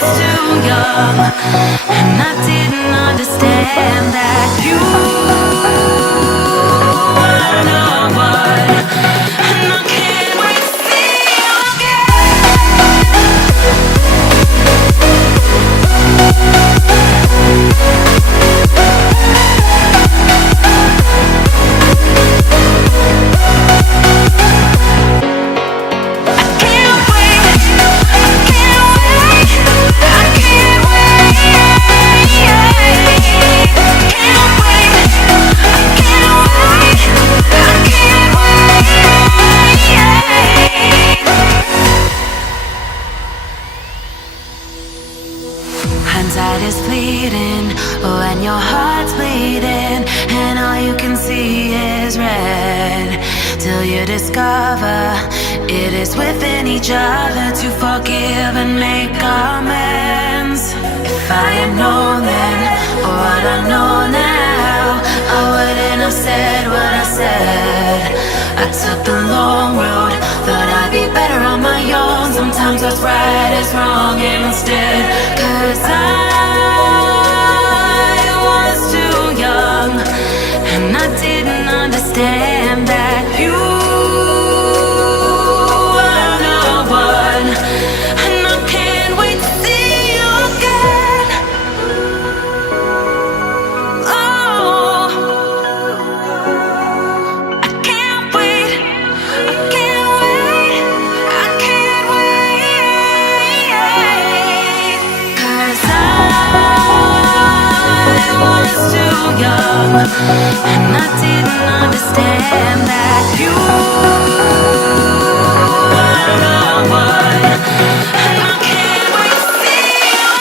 was too young, and I didn't understand that you were the one, and I can't wait to see you hindsight is fleeting when your heart's bleeding and all you can see is red, till you discover it is within each other to forgive and make amends. If I had known then what I know now, I wouldn't have said what I said. I took the long road, thought I'd be better on my own. Sometimes what's right is wrong instead, 'cause I was too young, and I didn't understand that you were the one, and I can't wait to see you again. Oh, I can't wait, I can't wait, I can't wait, 'cause I was too young, and I didn't understand that you were the one, and I can't wait to see you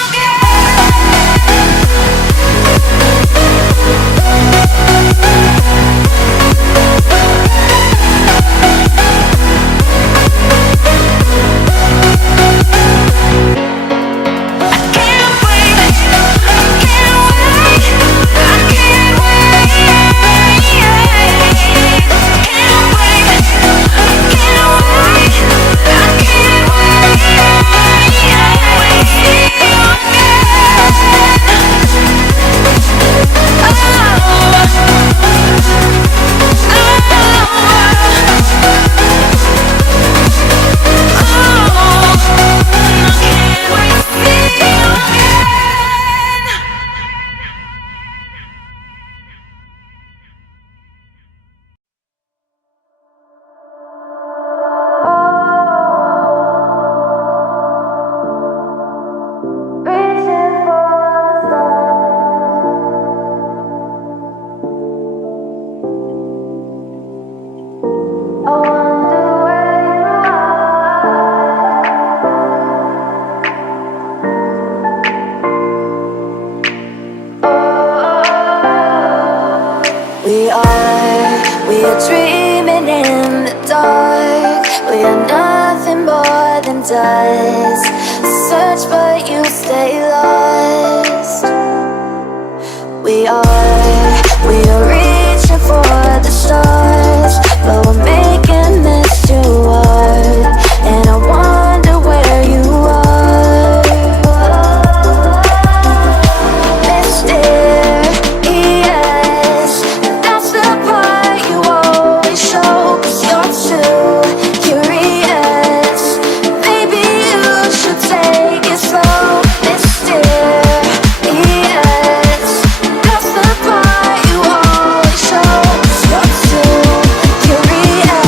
We are dreaming in the dark. We are nothing more than dust. Search but you stay lost. We are reaching for the stars, but we're making this too hard. And I wonder where you are, mysterious. That's the part you always show, 'cause you're too curious. Maybe you should take it slow, mysterious. That's the part you always show, 'cause you're too curious.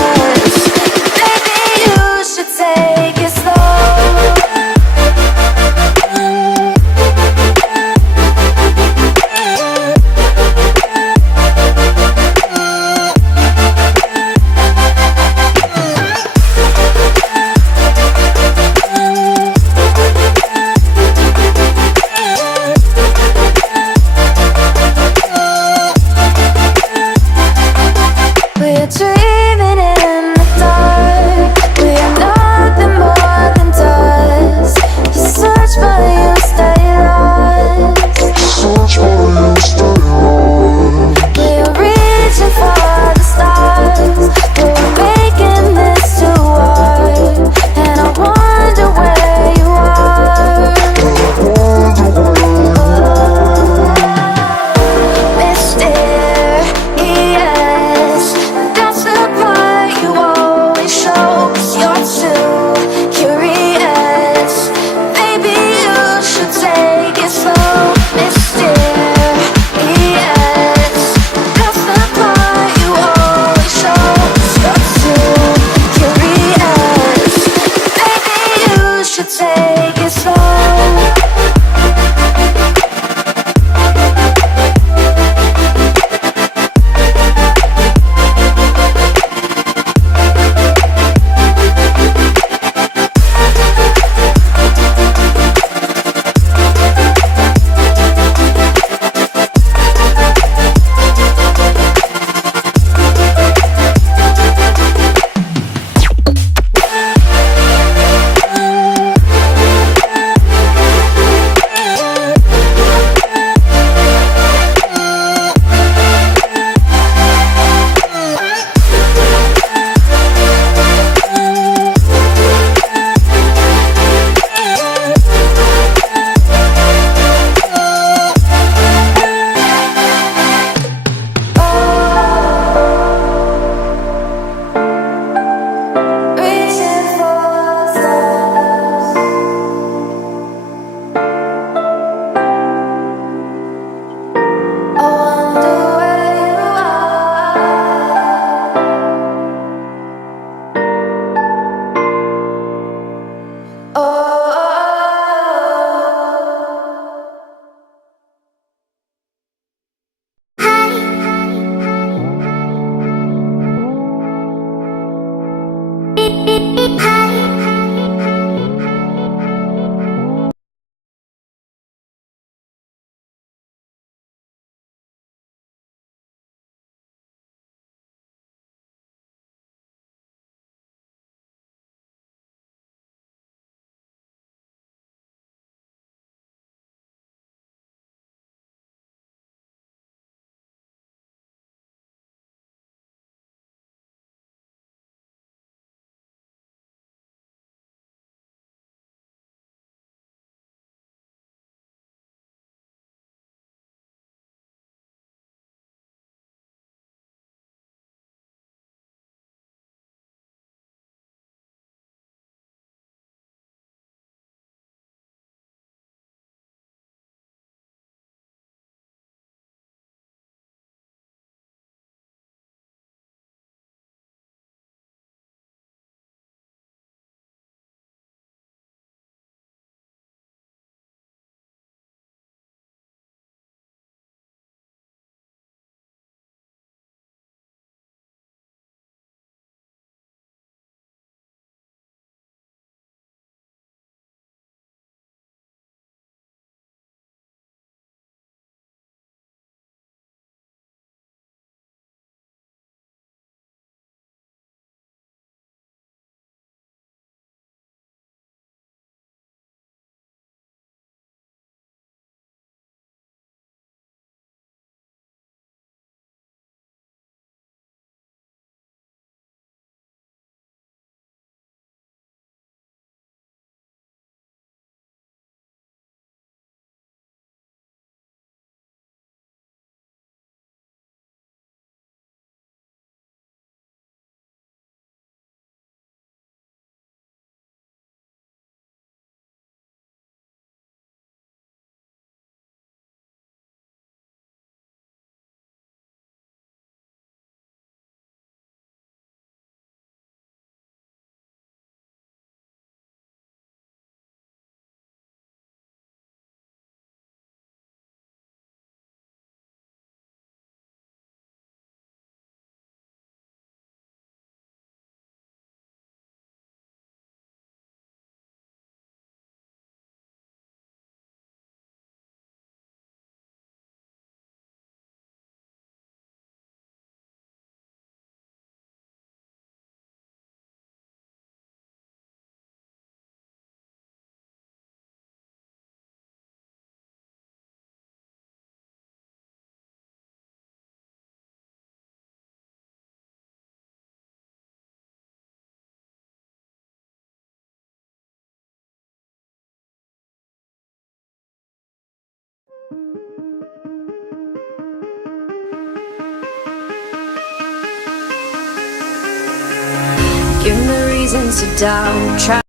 presence of doubt. Try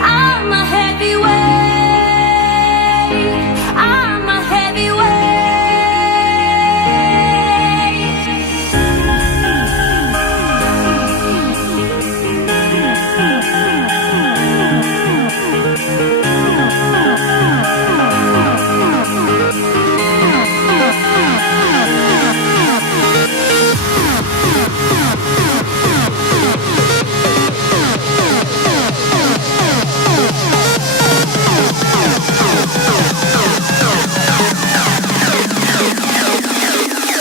I'm a heavyweight. I'm a heavyweight.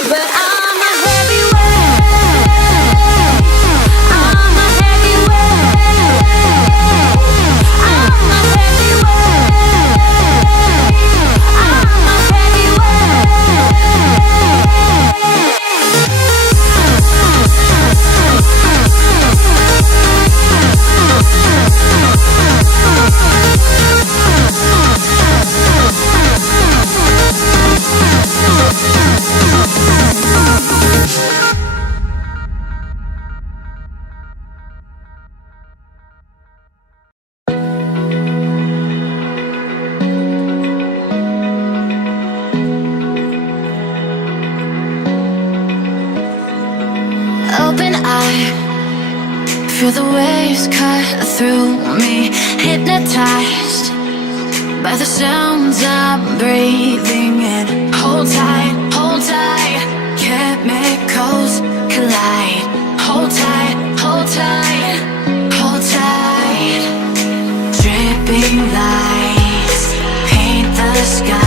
But I'm a heavyweight. I'm a heavyweight. I'm a heavyweight. I'm a open eye, feel the waves cut through me, hypnotized by the sounds I'm breathing in. Hold tight, chemicals collide. Hold tight, hold tight, hold tight. Dripping lights paint the sky.